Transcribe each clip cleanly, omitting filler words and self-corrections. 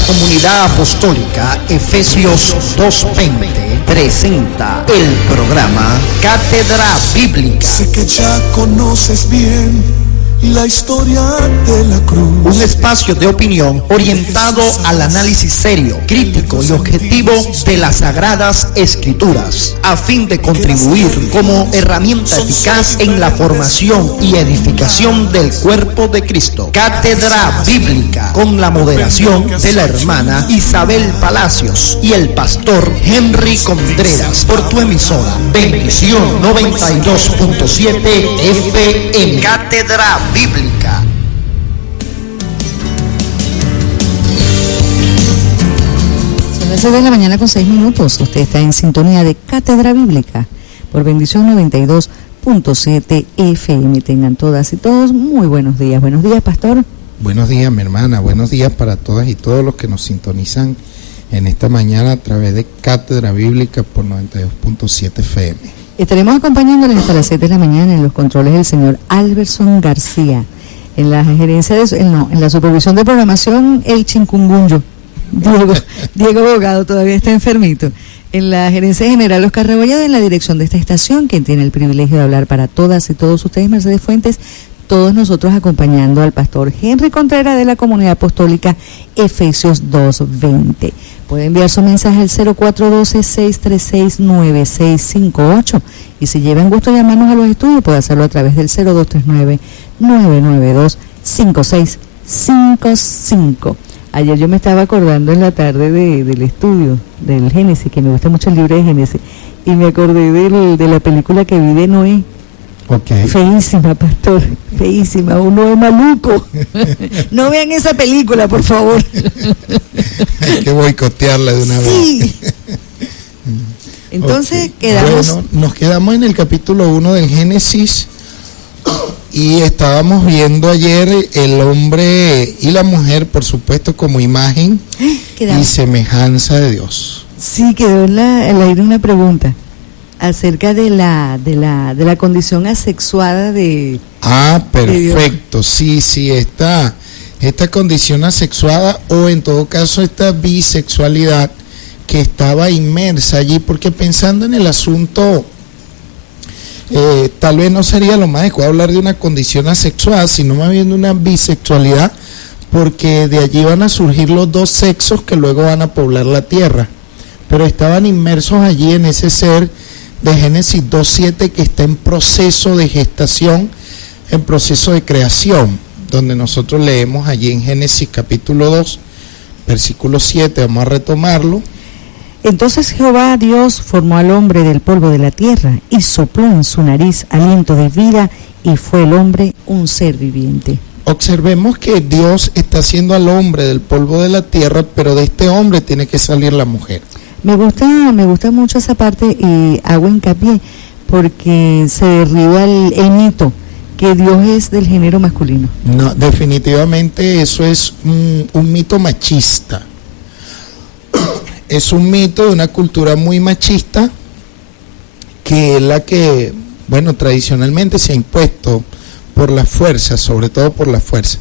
La Comunidad Apostólica Efesios 2:20 presenta el programa Cátedra Bíblica. Sé que ya conoces bien la historia de la cruz. Un espacio de opinión orientado al análisis serio, crítico y objetivo de las Sagradas Escrituras, a fin de contribuir como herramienta eficaz en la formación y edificación del cuerpo de Cristo. Cátedra Bíblica, con la moderación de la hermana Isabel Palacios y el pastor Henry Contreras, por tu emisora Bendición 92.7 FM. Cátedra Bíblica. Son las 6 de la mañana con 6 minutos. Usted está en sintonía de Cátedra Bíblica por Bendición 92.7 FM. Tengan todas y todos muy buenos días. Buenos días, pastor. Buenos días, mi hermana. Buenos días para todas y todos los que nos sintonizan en esta mañana a través de Cátedra Bíblica por 92.7 FM. Estaremos acompañándoles hasta las 7 de la mañana en los controles del señor Alberson García. En la gerencia en la supervisión de programación, el chincungunyo. Diego Bogado todavía está enfermito. En la gerencia general, Oscar Rebolledo. En la dirección de esta estación, quien tiene el privilegio de hablar para todas y todos ustedes, Mercedes Fuentes. Todos nosotros acompañando al pastor Henry Contreras de la Comunidad Apostólica Efesios 2:20. Puede enviar su mensaje al 0412-636-9658 y si llevan gusto de llamarnos a los estudios puede hacerlo a través del 0239-992-5655. Ayer yo me estaba acordando en la tarde del estudio del Génesis, que me gusta mucho el libro de Génesis, y me acordé de la película que vi de Noé. Okay. Feísima, pastor, feísima, uno es maluco. No vean esa película, por favor. Hay que boicotearla de una vez. Entonces, quedamos... Bueno, nos quedamos en el capítulo 1 del Génesis y estábamos viendo ayer el hombre y la mujer, por supuesto, como imagen y semejanza de Dios. Sí, quedó en el aire una pregunta acerca de la condición asexuada de... Perfecto, de sí, esta condición asexuada o en todo caso esta bisexualidad que estaba inmersa allí, porque pensando en el asunto, tal vez no sería lo más adecuado hablar de una condición asexuada, sino más bien de una bisexualidad, porque de allí van a surgir los dos sexos que luego van a poblar la tierra, pero estaban inmersos allí en ese ser de Génesis 2:7 que está en proceso de gestación, en proceso de creación, donde nosotros leemos allí en Génesis capítulo 2, versículo 7, vamos a retomarlo. Entonces Jehová Dios formó al hombre del polvo de la tierra y sopló en su nariz aliento de vida y fue el hombre un ser viviente. Observemos que Dios está haciendo al hombre del polvo de la tierra, pero de este hombre tiene que salir la mujer. Me gusta mucho esa parte y hago hincapié porque se derriba el mito que Dios es del género masculino. No, definitivamente eso es un mito machista. Es un mito de una cultura muy machista que es la que, bueno, tradicionalmente se ha impuesto por la fuerza, sobre todo por la fuerza.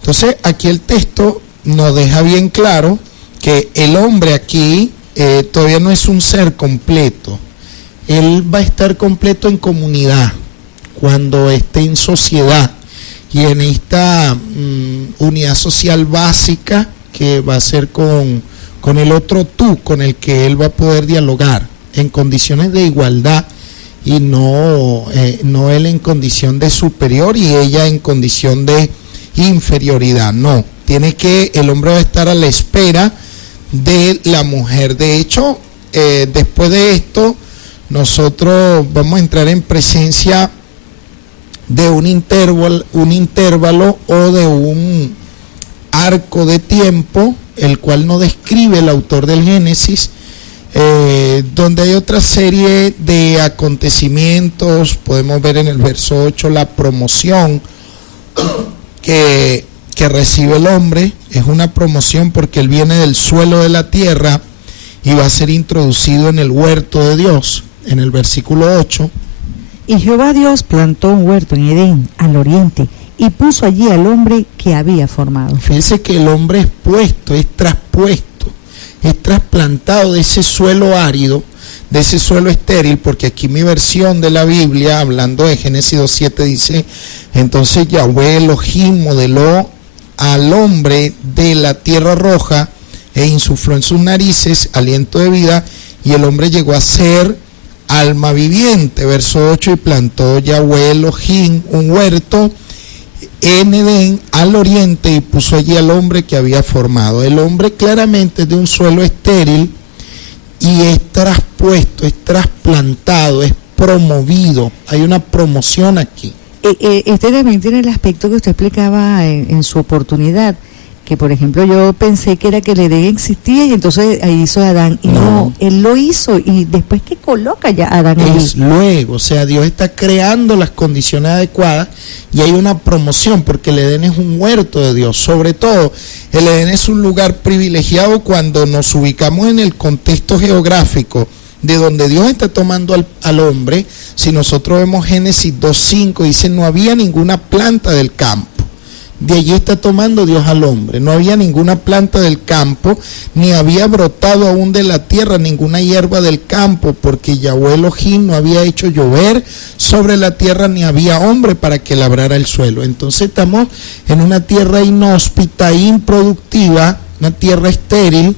Entonces, aquí el texto nos deja bien claro que el hombre aquí todavía no es un ser completo. Él va a estar completo en comunidad, cuando esté en sociedad y en esta unidad social básica que va a ser con el otro tú, con el que él va a poder dialogar en condiciones de igualdad y no él en condición de superior y ella en condición de inferioridad. No, el hombre va a estar a la espera de la mujer. De hecho, después de esto, nosotros vamos a entrar en presencia de un intervalo o de un arco de tiempo, el cual no describe el autor del Génesis, donde hay otra serie de acontecimientos. Podemos ver en el verso 8 la promoción que recibe el hombre. Es una promoción porque él viene del suelo de la tierra y va a ser introducido en el huerto de Dios, en el versículo 8. Y Jehová Dios plantó un huerto en Edén, al oriente, y puso allí al hombre que había formado. Fíjense que el hombre es puesto, es traspuesto, es trasplantado de ese suelo árido, de ese suelo estéril, porque aquí mi versión de la Biblia, hablando de Génesis 2:7, dice, entonces Yahweh Elohim modeló al hombre de la tierra roja e insufló en sus narices aliento de vida, y el hombre llegó a ser alma viviente. Verso 8, y plantó Yahweh Elohim un huerto en Edén al oriente y puso allí al hombre que había formado. El hombre claramente es de un suelo estéril y es traspuesto, es trasplantado, es promovido. Hay una promoción aquí. Este también tiene el aspecto que usted explicaba en su oportunidad, que por ejemplo yo pensé que era que el Edén existía y entonces ahí hizo Adán, y no, él lo hizo y después que coloca ya a Adán allí. Es luego, o sea, Dios está creando las condiciones adecuadas y hay una promoción, porque el Edén es un huerto de Dios. Sobre todo, el Edén es un lugar privilegiado cuando nos ubicamos en el contexto geográfico de donde Dios está tomando al hombre. Si nosotros vemos Génesis 2:5, dice, no había ninguna planta del campo. De allí está tomando Dios al hombre. No había ninguna planta del campo, ni había brotado aún de la tierra ninguna hierba del campo, porque Yahweh Elohim no había hecho llover sobre la tierra, ni había hombre para que labrara el suelo. Entonces estamos en una tierra inhóspita, improductiva, una tierra estéril,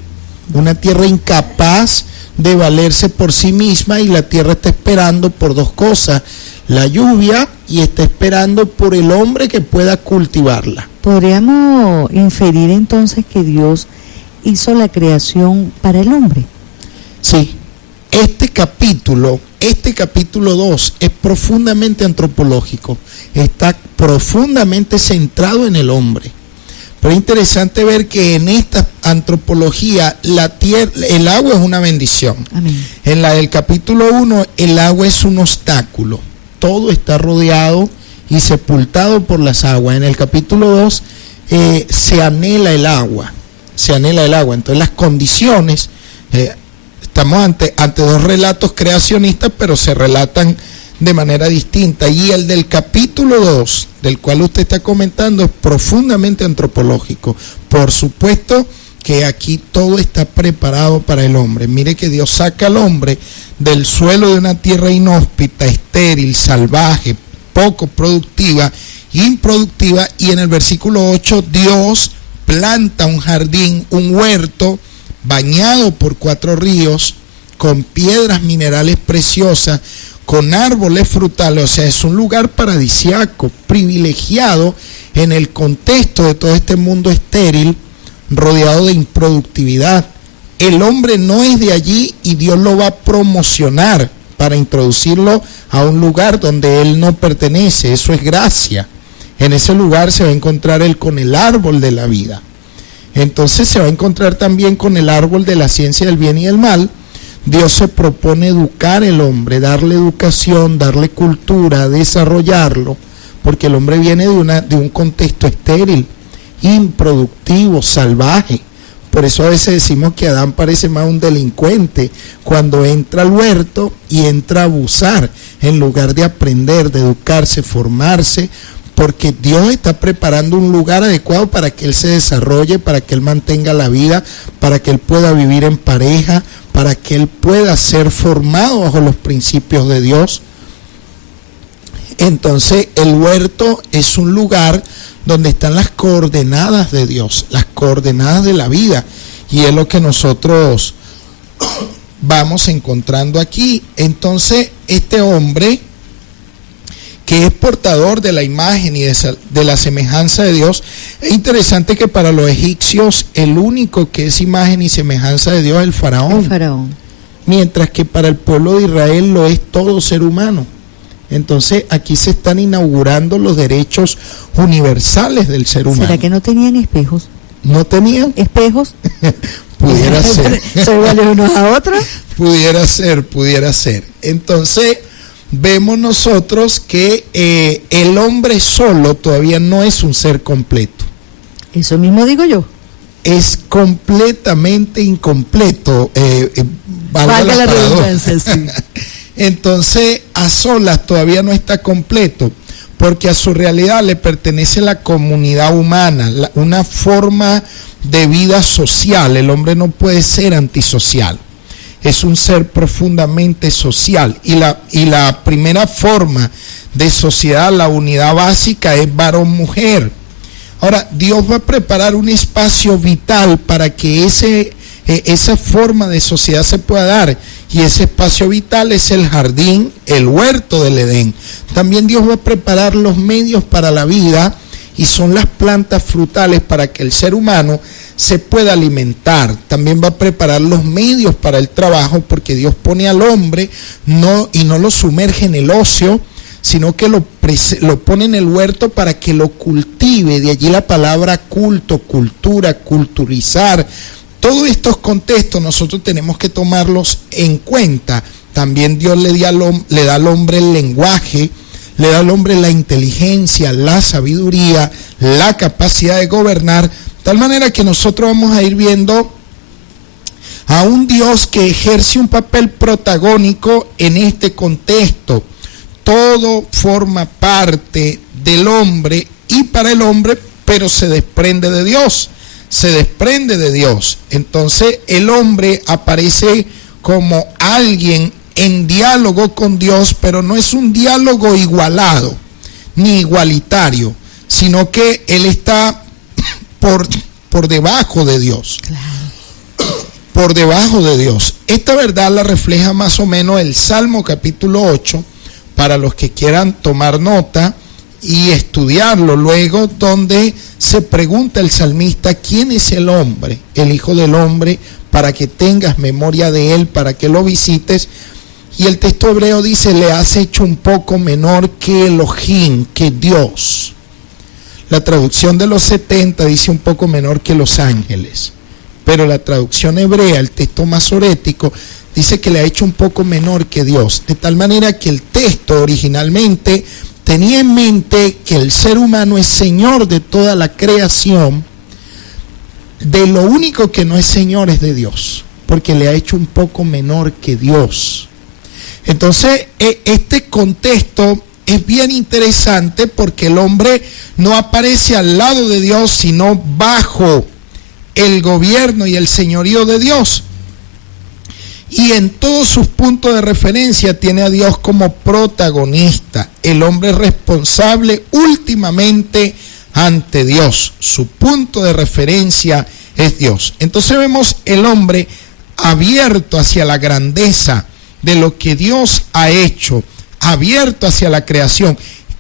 una tierra incapaz de valerse por sí misma, y la tierra está esperando por dos cosas: la lluvia, y está esperando por el hombre que pueda cultivarla. ¿Podríamos inferir entonces que Dios hizo la creación para el hombre? Sí, este capítulo 2 es profundamente antropológico, está profundamente centrado en el hombre. Pero es interesante ver que en esta antropología el agua es una bendición. Amén. En la del capítulo 1, el agua es un obstáculo. Todo está rodeado y sepultado por las aguas. En el capítulo 2 se anhela el agua. Entonces las condiciones, estamos ante dos relatos creacionistas, pero se relatan de manera distinta. Y el del capítulo 2, del cual usted está comentando, es profundamente antropológico. Por supuesto que aquí todo está preparado para el hombre. Mire que Dios saca al hombre del suelo de una tierra inhóspita, estéril, salvaje, poco productiva, improductiva, y en el versículo 8 Dios planta un jardín, un huerto bañado por 4 ríos, con piedras minerales preciosas, con árboles frutales. O sea, es un lugar paradisiaco, privilegiado en el contexto de todo este mundo estéril, rodeado de improductividad. El hombre no es de allí y Dios lo va a promocionar para introducirlo a un lugar donde él no pertenece. Eso es gracia. En ese lugar se va a encontrar él con el árbol de la vida. Entonces se va a encontrar también con el árbol de la ciencia del bien y del mal. Dios se propone educar al hombre, darle educación, darle cultura, desarrollarlo, porque el hombre viene de un contexto estéril, improductivo, salvaje. Por eso a veces decimos que Adán parece más un delincuente cuando entra al huerto y entra a abusar, en lugar de aprender, de educarse, formarse, porque Dios está preparando un lugar adecuado para que él se desarrolle, para que él mantenga la vida, para que él pueda vivir en pareja, para que él pueda ser formado bajo los principios de Dios. Entonces el huerto es un lugar donde están las coordenadas de Dios, las coordenadas de la vida, y es lo que nosotros vamos encontrando aquí. Entonces este hombre, que es portador de la imagen y de la semejanza de Dios, es interesante que para los egipcios el único que es imagen y semejanza de Dios es el faraón. El faraón. Mientras que para el pueblo de Israel lo es todo ser humano. Entonces aquí se están inaugurando los derechos universales del ser humano. ¿Será que no tenían espejos? ¿No tenían? ¿Espejos? Pudiera ser. ¿Son iguales unos a otros? Pudiera ser. Entonces vemos nosotros que el hombre solo todavía no es un ser completo. Eso mismo digo yo. Es completamente incompleto. Valga la redundancia, sí. Entonces, a solas todavía no está completo. porque a su realidad le pertenece la comunidad humana, una forma de vida social. El hombre no puede ser antisocial, es un ser profundamente social, y la primera forma de sociedad, la unidad básica, es varón-mujer. Ahora, Dios va a preparar un espacio vital para que esa forma de sociedad se pueda dar, y ese espacio vital es el jardín, el huerto del Edén. También Dios va a preparar los medios para la vida, y son las plantas frutales para que el ser humano se pueda alimentar. También va a preparar los medios para el trabajo, porque Dios pone al hombre y no lo sumerge en el ocio, sino que lo pone en el huerto para que lo cultive. De allí la palabra culto, cultura, culturizar. Todos estos contextos nosotros tenemos que tomarlos en cuenta. También Dios le da al hombre el lenguaje, le da al hombre la inteligencia, la sabiduría, la capacidad de gobernar, de tal manera que nosotros vamos a ir viendo a un Dios que ejerce un papel protagónico en este contexto. Todo forma parte del hombre y para el hombre, pero se desprende de Dios. Entonces el hombre aparece como alguien en diálogo con Dios, pero no es un diálogo igualado ni igualitario, sino que él está por debajo de Dios. Claro. Por debajo de Dios. Esta verdad la refleja más o menos el Salmo capítulo 8, para los que quieran tomar nota y estudiarlo luego, donde se pregunta el salmista: ¿quién es el hombre, el hijo del hombre, para que tengas memoria de él, para que lo visites? Y el texto hebreo dice: le has hecho un poco menor que Elohim, que Dios. La traducción de los 70 dice un poco menor que los ángeles, pero la traducción hebrea, el texto masorético, dice que le ha hecho un poco menor que Dios, de tal manera que el texto originalmente tenía en mente que el ser humano es señor de toda la creación. De lo único que no es señor es de Dios, porque le ha hecho un poco menor que Dios. Entonces, este contexto es bien interesante, porque el hombre no aparece al lado de Dios, sino bajo el gobierno y el señorío de Dios. Y en todos sus puntos de referencia tiene a Dios como protagonista. El hombre es responsable últimamente ante Dios. Su punto de referencia es Dios. Entonces vemos el hombre abierto hacia la grandeza de lo que Dios ha hecho, abierto hacia la creación,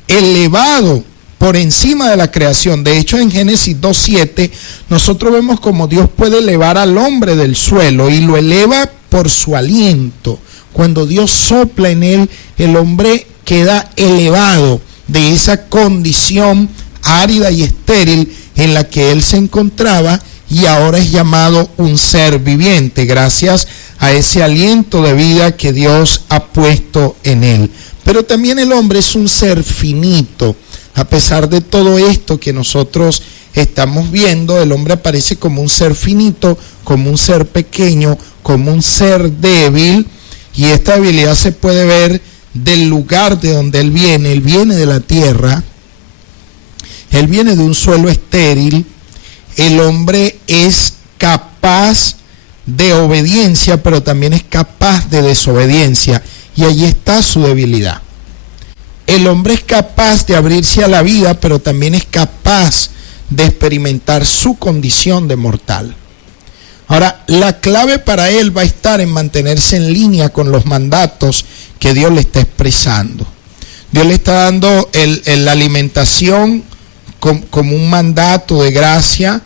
elevado por encima de la creación. De hecho, en Génesis 2:7 nosotros vemos cómo Dios puede elevar al hombre del suelo, y lo eleva por su aliento. Cuando Dios sopla en él, el hombre queda elevado de esa condición árida y estéril en la que él se encontraba, y ahora es llamado un ser viviente gracias a ese aliento de vida que Dios ha puesto en él. Pero también el hombre es un ser finito. A pesar de todo esto que nosotros estamos viendo, el hombre aparece como un ser finito, como un ser pequeño, como un ser débil, y esta debilidad se puede ver del lugar de donde él viene. Él viene de la tierra, él viene de un suelo estéril. El hombre es capaz de obediencia, pero también es capaz de desobediencia, y allí está su debilidad. El hombre es capaz de abrirse a la vida, pero también es capaz de experimentar su condición de mortal. Ahora, la clave para él va a estar en mantenerse en línea con los mandatos que Dios le está expresando. Dios le está dando la alimentación como un mandato de gracia,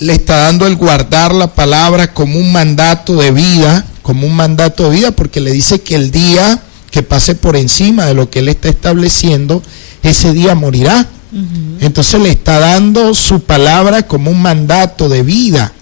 le está dando el guardar la palabra como un mandato de vida, porque le dice que el día que pase por encima de lo que él está estableciendo, ese día morirá. Entonces le está dando su palabra como un mandato de vida,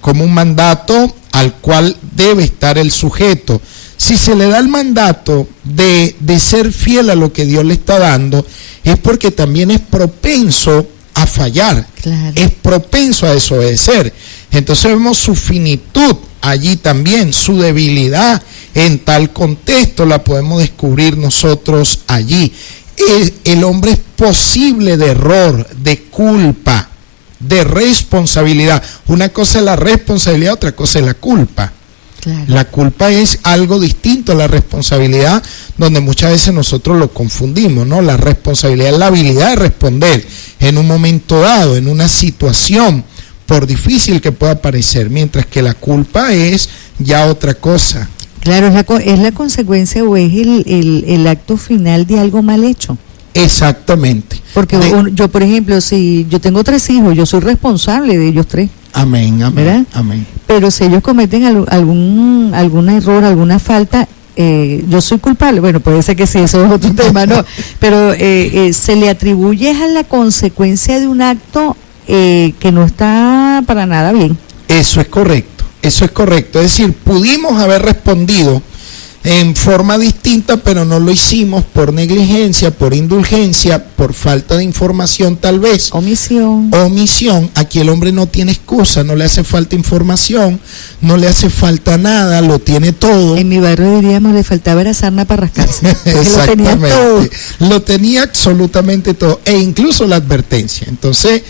como un mandato al cual debe estar el sujeto. Si se le da el mandato de ser fiel a lo que Dios le está dando, es porque también es propenso a fallar, claro, es propenso a desobedecer. Entonces vemos su finitud allí también, su debilidad en tal contexto la podemos descubrir nosotros allí. el hombre es posible de error, de culpa, de responsabilidad. Una cosa es la responsabilidad, otra cosa es la culpa. Claro. La culpa es algo distinto a la responsabilidad, donde muchas veces nosotros lo confundimos, ¿no? La responsabilidad es la habilidad de responder en un momento dado, en una situación, por difícil que pueda parecer, mientras que la culpa es ya otra cosa. Claro, es la consecuencia o es el acto final de algo mal hecho. Exactamente. Porque yo, por ejemplo, si yo tengo 3 hijos, yo soy responsable de ellos 3. Amén, amén, ¿verdad? amén. Pero si ellos cometen algún error, alguna falta, yo soy culpable. Bueno, puede ser que sí, eso es otro tema, ¿no? Pero se le atribuye a la consecuencia de un acto que no está para nada bien. Eso es correcto, eso es correcto. Es decir, pudimos haber respondido en forma distinta, pero no lo hicimos por negligencia, por indulgencia, por falta de información tal vez. Omisión. Aquí el hombre no tiene excusa, no le hace falta información, no le hace falta nada, lo tiene todo. En mi barrio diríamos, le faltaba era sarna para rascarse. Exactamente. Lo tenía absolutamente todo, e incluso la advertencia. Entonces,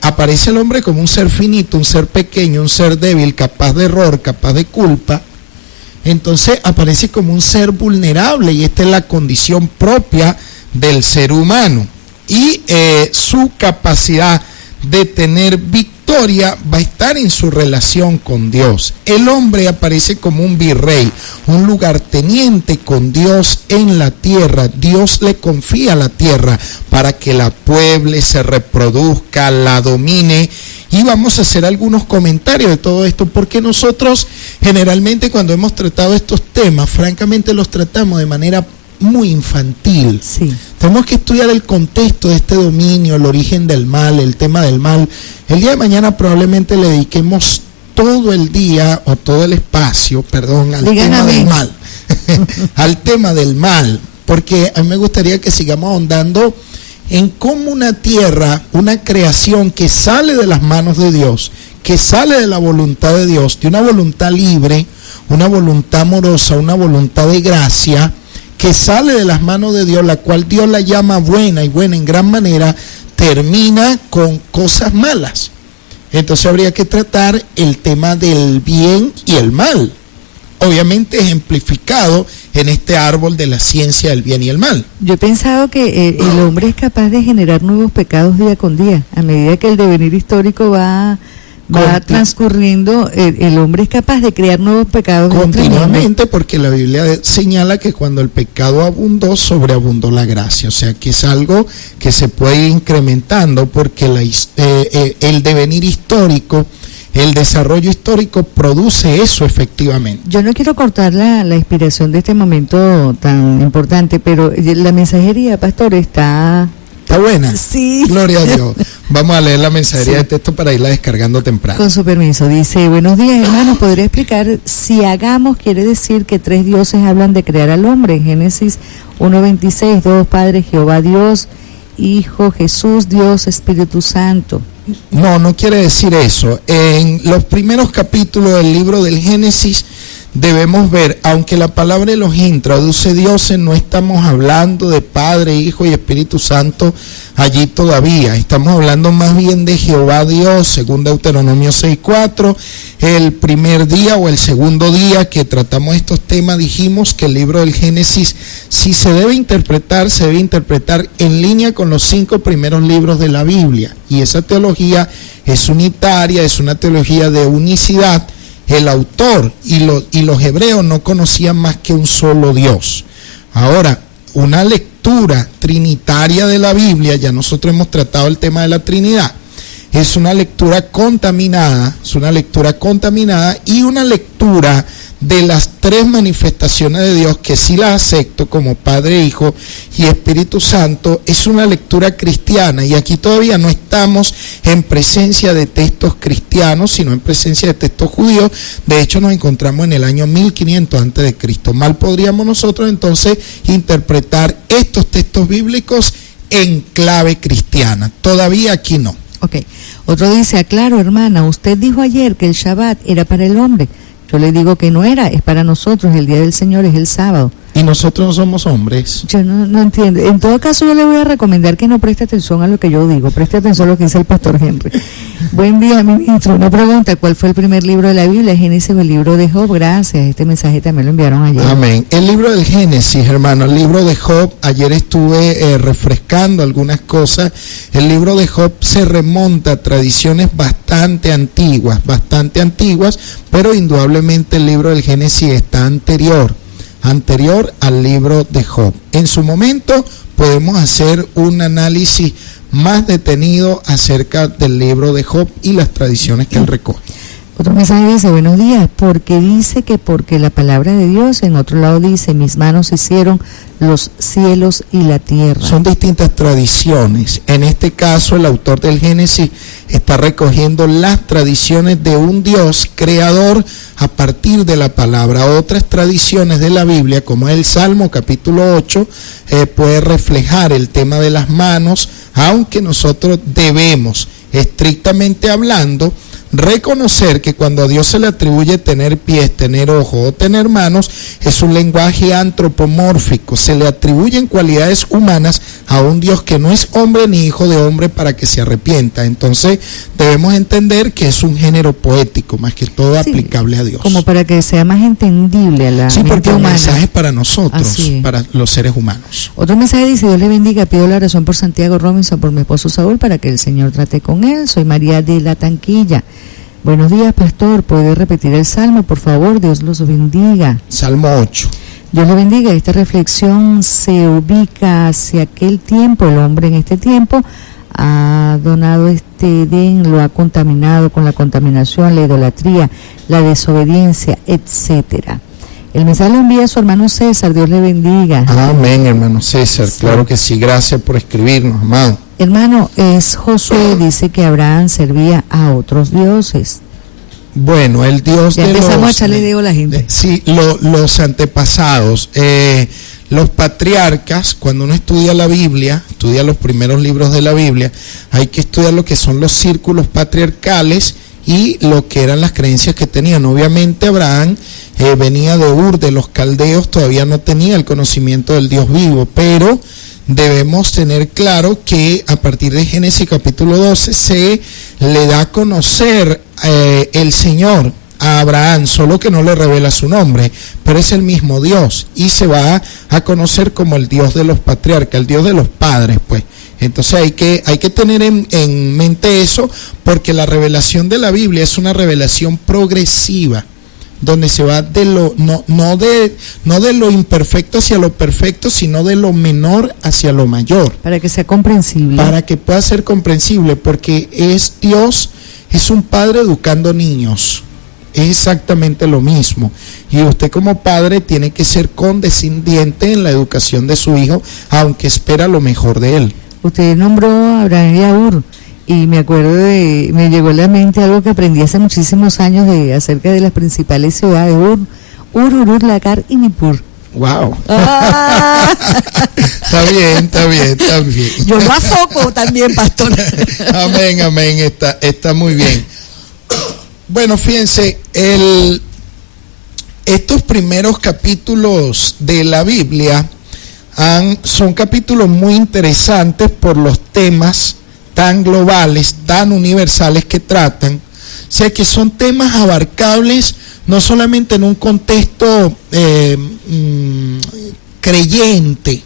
aparece el hombre como un ser finito, un ser pequeño, un ser débil, capaz de error, capaz de culpa. Entonces aparece como un ser vulnerable, y esta es la condición propia del ser humano, y su capacidad de tener victoria va a estar en su relación con Dios. El hombre aparece como un virrey, un lugarteniente con Dios en la tierra. Dios le confía la tierra para que la pueble, se reproduzca, la domine. Y vamos a hacer algunos comentarios de todo esto, porque nosotros generalmente cuando hemos tratado estos temas, francamente los tratamos de manera muy infantil. Sí. Tenemos que estudiar el contexto de este dominio, el origen del mal, el tema del mal. El día de mañana probablemente le dediquemos todo el día o todo el espacio, al tema del mal. Al tema del mal, porque a mí me gustaría que sigamos ahondando en cómo una tierra, una creación que sale de las manos de Dios, que sale de la voluntad de Dios, de una voluntad libre, una voluntad amorosa, una voluntad de gracia, que sale de las manos de Dios, la cual Dios la llama buena, y buena en gran manera, termina con cosas malas. Entonces habría que tratar el tema del bien y el mal, obviamente ejemplificado en este árbol de la ciencia del bien y el mal. Yo he pensado que el hombre es capaz de generar nuevos pecados día con día. A medida que el devenir histórico va transcurriendo, el hombre es capaz de crear nuevos pecados continuamente, porque la Biblia señala que cuando el pecado abundó, sobreabundó la gracia. O sea, que es algo que se puede ir incrementando, porque el devenir histórico, el desarrollo histórico produce eso efectivamente. Yo no quiero cortar la inspiración de este momento tan importante, pero la mensajería, pastor, está buena. Sí. Gloria a Dios. Vamos a leer la mensajería de texto para irla descargando temprano. Con su permiso. Dice: buenos días, hermanos. ¿Podría explicar si hagamos quiere decir que 3 dioses hablan de crear al hombre? En Génesis 1:26, 2 Padre, Jehová Dios, Hijo, Jesús, Dios, Espíritu Santo. No quiere decir eso. En los primeros capítulos del libro del Génesis debemos ver, aunque la palabra Elohim traduce dioses, no estamos hablando de Padre, Hijo y Espíritu Santo allí todavía. Estamos hablando más bien de Jehová Dios, según Deuteronomio 6:4. El primer día o el segundo día que tratamos estos temas dijimos que el libro del Génesis, si se debe interpretar en línea con los 5 primeros libros de la Biblia. Y esa teología es unitaria, es una teología de unicidad. El autor y los hebreos no conocían más que un solo Dios. Ahora, una lectura trinitaria de la Biblia, ya nosotros hemos tratado el tema de la Trinidad, es una lectura contaminada, y una lectura de las 3 manifestaciones de Dios, que sí las acepto como Padre, Hijo y Espíritu Santo, es una lectura cristiana. Y aquí todavía no estamos en presencia de textos cristianos, sino en presencia de textos judíos. De hecho, nos encontramos en el año 1500 a.C. Mal podríamos nosotros entonces interpretar estos textos bíblicos en clave cristiana. Todavía aquí no. Ok. Otro dice: aclaro, hermana, usted dijo ayer que el Shabbat era para el hombre. Yo le digo que no era, es para nosotros, el día del Señor es el sábado. Y nosotros no somos hombres. Yo no entiendo. En todo caso, yo le voy a recomendar que no preste atención a lo que yo digo, preste atención a lo que dice el pastor Henry. Buen día, ministro. Una pregunta, ¿cuál fue el primer libro de la Biblia? ¿Génesis o el libro de Job? Gracias, este mensaje también lo enviaron ayer. Amén. El libro del Génesis, hermano, el libro de Job, ayer estuve refrescando algunas cosas. El libro de Job se remonta a tradiciones bastante antiguas, pero indudablemente el libro del Génesis está anterior al libro de Job. En su momento podemos hacer un análisis más detenido acerca del libro de Job y las tradiciones que él recoge. Otro mensaje dice, buenos días, porque la palabra de Dios, en otro lado dice, mis manos hicieron los cielos y la tierra. Son distintas tradiciones. En este caso, el autor del Génesis está recogiendo las tradiciones de un Dios creador a partir de la palabra. Otras tradiciones de la Biblia, como el Salmo capítulo 8, puede reflejar el tema de las manos, aunque nosotros debemos, estrictamente hablando, reconocer que cuando a Dios se le atribuye tener pies, tener ojos o tener manos, es un lenguaje antropomórfico. Se le atribuyen cualidades humanas a un Dios que no es hombre ni hijo de hombre para que se arrepienta. Entonces debemos entender que es un género poético, más que todo aplicable a Dios. Como para que sea más entendible a la mente humana. Sí, porque el mensaje es para nosotros, para los seres humanos. Otro mensaje dice, Dios le bendiga, pido la oración por Santiago Robinson, por mi esposo Saúl, para que el Señor trate con él. Soy María de la Tanquilla. Buenos días, pastor. ¿Puede repetir el Salmo, por favor? Dios los bendiga. Salmo 8. Dios le bendiga. Esta reflexión se ubica hacia aquel tiempo. El hombre en este tiempo ha donado este Edén, lo ha contaminado con la contaminación, la idolatría, la desobediencia, etcétera. El mensaje lo envía a su hermano César. Dios le bendiga. Amén, hermano César. Sí. Claro que sí. Gracias por escribirnos, amado. Hermano, es Josué, dice que Abraham servía a otros dioses. Bueno, el Dios ya de los... Ya empezamos a echarle dedo a la gente. Sí, los antepasados, los patriarcas, cuando uno estudia la Biblia, estudia los primeros libros de la Biblia, hay que estudiar lo que son los círculos patriarcales y lo que eran las creencias que tenían. Obviamente Abraham venía de Ur, de los caldeos, todavía no tenía el conocimiento del Dios vivo, pero debemos tener claro que a partir de Génesis capítulo 12 se le da a conocer el Señor a Abraham, solo que no le revela su nombre, pero es el mismo Dios y se va a conocer como el Dios de los patriarcas, el Dios de los padres, pues. Entonces hay que tener en mente eso, porque la revelación de la Biblia es una revelación progresiva, donde se va de lo no de lo imperfecto hacia lo perfecto, sino de lo menor hacia lo mayor. Para que sea comprensible. Para que pueda ser comprensible, porque es Dios, es un padre educando niños. Es exactamente lo mismo. Y usted como padre tiene que ser condescendiente en la educación de su hijo, aunque espera lo mejor de él. Usted nombró a Abraham y a Ur. Y me llegó a la mente algo que aprendí hace muchísimos años acerca de las principales ciudades, Urur, Lacar y Nippur. Wow. Ah. Está bien. Yo lo afoco también, pastor. Amén, está muy bien. Bueno, fíjense, estos primeros capítulos de la Biblia son capítulos muy interesantes por los temas tan globales, tan universales que tratan. O sea, que son temas abarcables no solamente en un contexto creyente,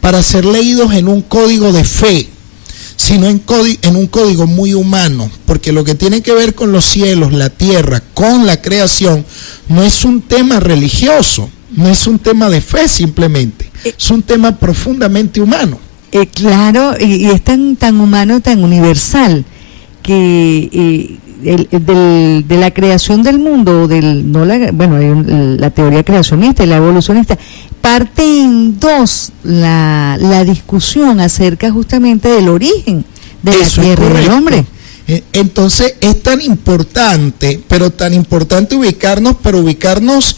para ser leídos en un código de fe, sino en un código muy humano, porque lo que tiene que ver con los cielos, la tierra, con la creación, no es un tema religioso, no es un tema de fe simplemente, es un tema profundamente humano. Claro, y es tan humano, tan universal, que de la creación del mundo, la teoría creacionista y la evolucionista, parte en dos la discusión acerca justamente del origen de la tierra y del hombre. Entonces es tan importante, ubicarnos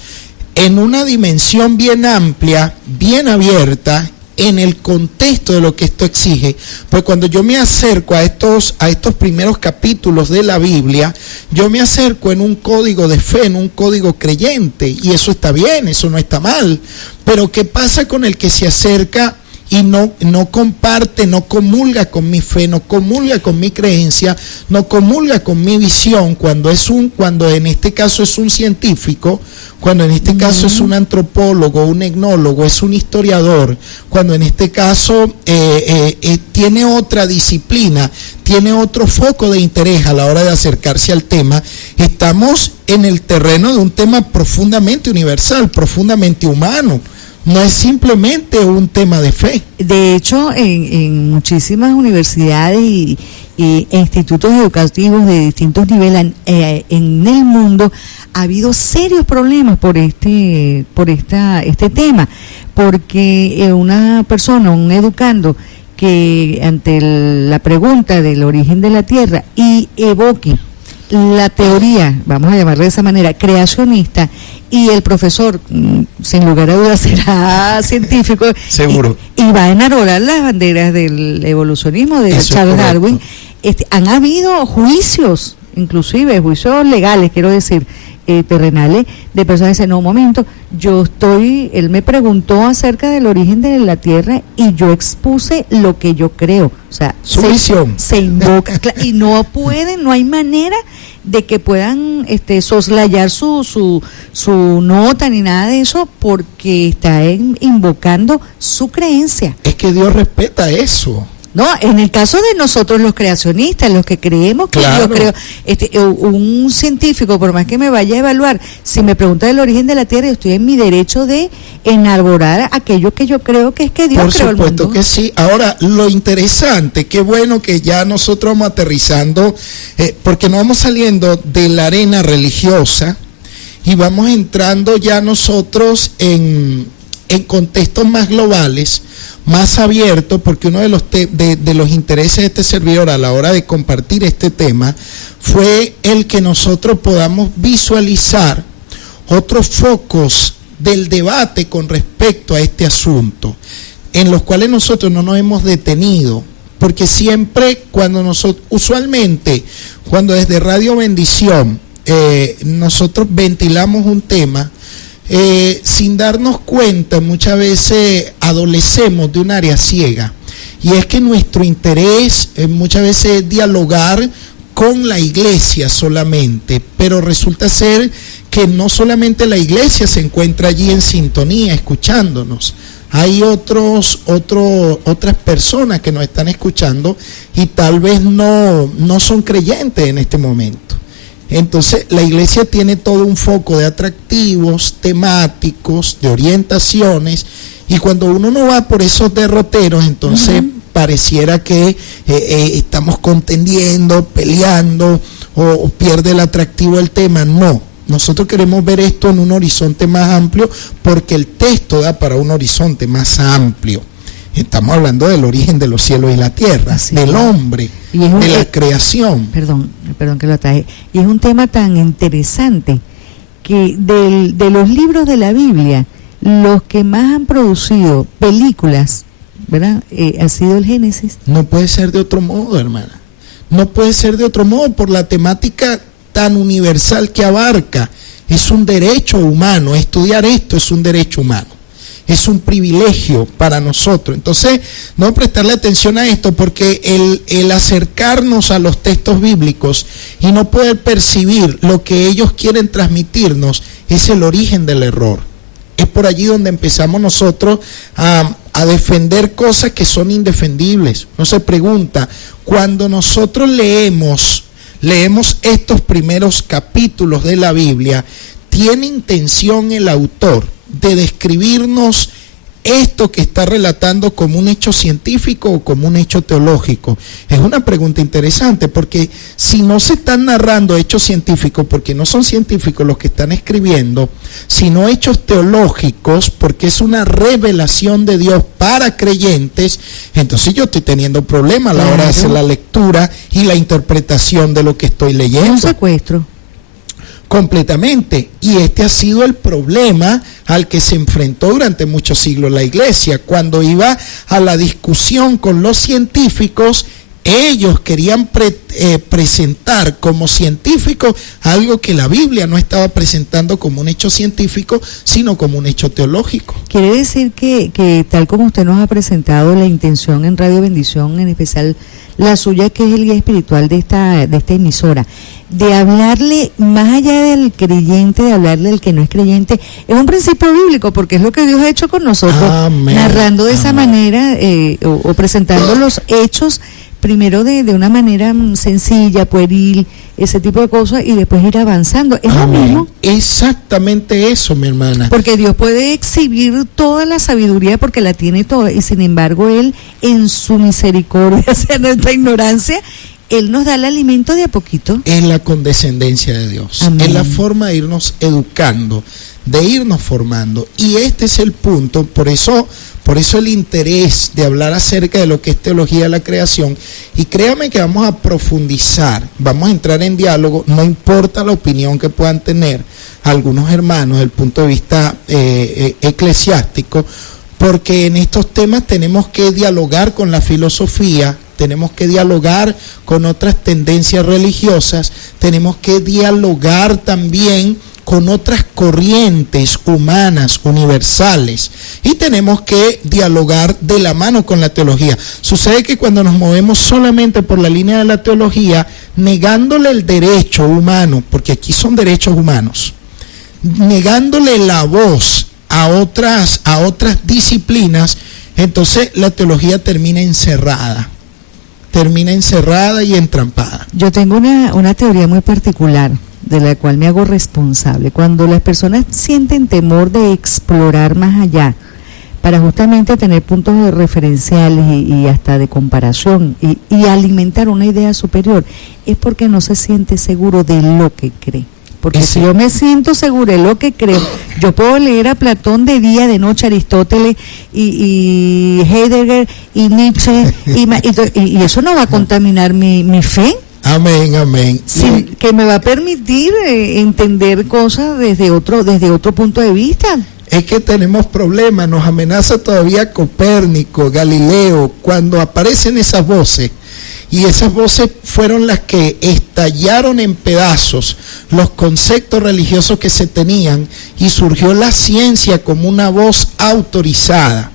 en una dimensión bien amplia, bien abierta, en el contexto de lo que esto exige. Pues cuando yo me acerco a estos primeros capítulos de la Biblia, yo me acerco en un código de fe, en un código creyente, y eso está bien, eso no está mal. Pero ¿qué pasa con el que se acerca y no comparte, no comulga con mi fe, no comulga con mi creencia, no comulga con mi visión, cuando en este caso es un científico, cuando en este caso es un antropólogo, un etnólogo, es un historiador, cuando en este caso tiene otra disciplina, tiene otro foco de interés a la hora de acercarse al tema? Estamos en el terreno de un tema profundamente universal, profundamente humano. No es simplemente un tema de fe. De hecho, en muchísimas universidades y institutos educativos de distintos niveles en el mundo ha habido serios problemas por este tema, porque una persona, un educando, que ante la pregunta del origen de la Tierra y evoque la teoría, vamos a llamarla de esa manera, creacionista, y el profesor, sin lugar a dudas, será científico, seguro, y va a enarbolar las banderas del evolucionismo de Charles Darwin. Han habido juicios, inclusive juicios legales, quiero decir, terrenales, de personas que dicen, no, un momento, él me preguntó acerca del origen de la Tierra y yo expuse lo que yo creo, o sea, su visión se invoca, y no hay manera de que puedan soslayar su nota ni nada de eso, porque está invocando su creencia. Es que Dios respeta eso. No, en el caso de nosotros los creacionistas, los que creemos que claro. Dios creó, un científico, por más que me vaya a evaluar, si me pregunta del origen de la Tierra, yo estoy en mi derecho de enarbolar aquello que yo creo que es que Dios creó el mundo. Por supuesto que sí. Ahora, lo interesante, qué bueno que ya nosotros vamos aterrizando, porque no vamos saliendo de la arena religiosa y vamos entrando ya nosotros en contextos más globales, más abierto, porque uno de los intereses de este servidor a la hora de compartir este tema fue el que nosotros podamos visualizar otros focos del debate con respecto a este asunto, en los cuales nosotros no nos hemos detenido, porque siempre usualmente cuando desde Radio Bendición nosotros ventilamos un tema, sin darnos cuenta, muchas veces adolecemos de un área ciega, y es que nuestro interés muchas veces es dialogar con la iglesia solamente, pero resulta ser que no solamente la iglesia se encuentra allí en sintonía escuchándonos, hay otras personas que nos están escuchando y tal vez no son creyentes en este momento. Entonces la iglesia tiene todo un foco de atractivos, temáticos, de orientaciones, y cuando uno no va por esos derroteros, entonces pareciera que estamos contendiendo, peleando, o pierde el atractivo del tema. No, nosotros queremos ver esto en un horizonte más amplio, porque el texto da para un horizonte más amplio. Estamos hablando del origen de los cielos y la tierra, sí, del hombre, de la creación. Perdón que lo ataje. Y es un tema tan interesante que de los libros de la Biblia, los que más han producido películas, ¿verdad? Ha sido el Génesis. No puede ser de otro modo, hermana. No puede ser de otro modo, por la temática tan universal que abarca. Es un derecho humano, estudiar esto es un derecho humano. Es un privilegio para nosotros. Entonces, no prestarle atención a esto, porque el acercarnos a los textos bíblicos y no poder percibir lo que ellos quieren transmitirnos es el origen del error. Es por allí donde empezamos nosotros a defender cosas que son indefendibles. Uno se pregunta, cuando nosotros leemos estos primeros capítulos de la Biblia, ¿tiene intención el autor de describirnos esto que está relatando como un hecho científico o como un hecho teológico? Es una pregunta interesante, porque si no se están narrando hechos científicos, porque no son científicos los que están escribiendo, sino hechos teológicos, porque es una revelación de Dios para creyentes, entonces yo estoy teniendo problemas a la hora de hacer la lectura y la interpretación de lo que estoy leyendo. Un secuestro. completamente. Y este ha sido el problema al que se enfrentó durante muchos siglos la iglesia. Cuando iba a la discusión con los científicos, ellos querían presentar como científico algo que la Biblia no estaba presentando como un hecho científico, sino como un hecho teológico. Quiere decir que tal como usted nos ha presentado la intención en Radio Bendición, en especial la suya, que es el guía espiritual de esta emisora, de hablarle más allá del creyente, de hablarle al que no es creyente, es un principio bíblico, porque es lo que Dios ha hecho con nosotros. Amén. Narrando de esa manera o presentando los hechos primero de una manera sencilla, pueril, ese tipo de cosas, y después ir avanzando. Es lo mismo. Exactamente eso, mi hermana. Porque Dios puede exhibir toda la sabiduría porque la tiene toda, y sin embargo Él, en su misericordia, o sea, nuestra ignorancia, Él nos da el alimento de a poquito. Es la condescendencia de Dios. Amén. Es la forma de irnos educando, de irnos formando. Y este es el punto, por eso el interés de hablar acerca de lo que es teología de la creación. Y créame que vamos a profundizar, vamos a entrar en diálogo, no importa la opinión que puedan tener algunos hermanos desde el punto de vista eclesiástico, porque en estos temas tenemos que dialogar con la filosofía, tenemos que dialogar con otras tendencias religiosas, tenemos que dialogar también con otras corrientes humanas, universales, y tenemos que dialogar de la mano con la teología. Sucede que cuando nos movemos solamente por la línea de la teología, negándole el derecho humano, porque aquí son derechos humanos, negándole la voz a otras disciplinas, entonces la teología termina encerrada y entrampada. Yo tengo una teoría muy particular, de la cual me hago responsable. Cuando las personas sienten temor de explorar más allá, para justamente tener puntos referenciales y hasta de comparación y alimentar una idea superior, es porque no se siente seguro de lo que cree. Porque si yo me siento seguro de lo que creo, yo puedo leer a Platón de día, de noche, Aristóteles y Heidegger y Nietzsche, y eso no va a contaminar mi fe. Amén, amén. Sí, que me va a permitir entender cosas desde otro punto de vista. Es que tenemos problemas, nos amenaza todavía Copérnico, Galileo, cuando aparecen esas voces, y esas voces fueron las que estallaron en pedazos los conceptos religiosos que se tenían, y surgió la ciencia como una voz autorizada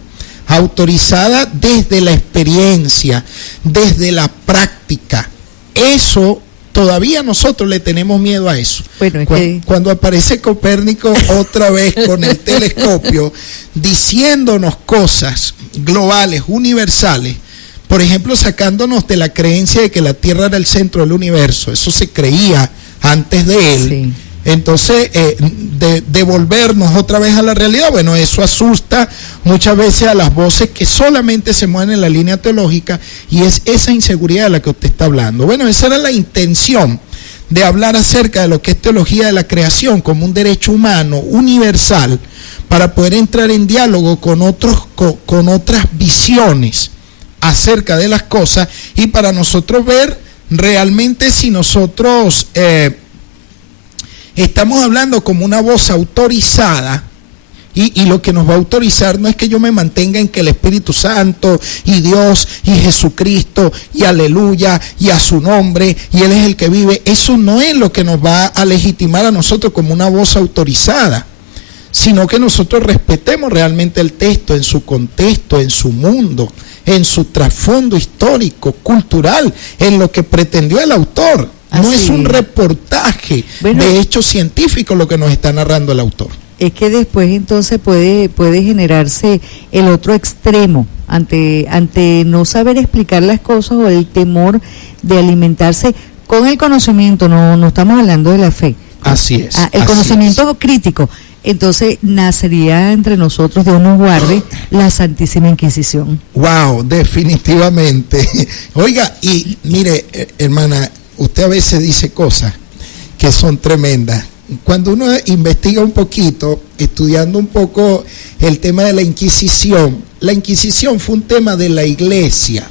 desde la experiencia, desde la práctica. Eso, todavía nosotros le tenemos miedo a eso. Bueno, cuando aparece Copérnico otra vez con el telescopio, diciéndonos cosas globales, universales, por ejemplo, sacándonos de la creencia de que la Tierra era el centro del universo, eso se creía antes de él. Sí. Entonces, devolvernos otra vez a la realidad, bueno, eso asusta muchas veces a las voces que solamente se mueven en la línea teológica, y es esa inseguridad de la que usted está hablando. Bueno, esa era la intención de hablar acerca de lo que es teología de la creación como un derecho humano universal, para poder entrar en diálogo con otras visiones acerca de las cosas, y para nosotros ver realmente si nosotros estamos hablando como una voz autorizada, y lo que nos va a autorizar no es que yo me mantenga en que el Espíritu Santo y Dios y Jesucristo y aleluya y a su nombre y Él es el que vive. Eso no es lo que nos va a legitimar a nosotros como una voz autorizada, sino que nosotros respetemos realmente el texto en su contexto, en su mundo, en su trasfondo histórico, cultural, en lo que pretendió el autor. No es un reportaje de hechos científicos lo que nos está narrando el autor. Es que después entonces puede generarse el otro extremo ante no saber explicar las cosas, o el temor de alimentarse con el conocimiento. No estamos hablando de la fe. Así es. El conocimiento crítico. Entonces nacería entre nosotros, Dios nos guarde, la Santísima Inquisición. Wow, definitivamente. Oiga, y mire, hermana, usted a veces dice cosas que son tremendas. Cuando uno investiga un poquito, estudiando un poco el tema de la Inquisición fue un tema de la Iglesia,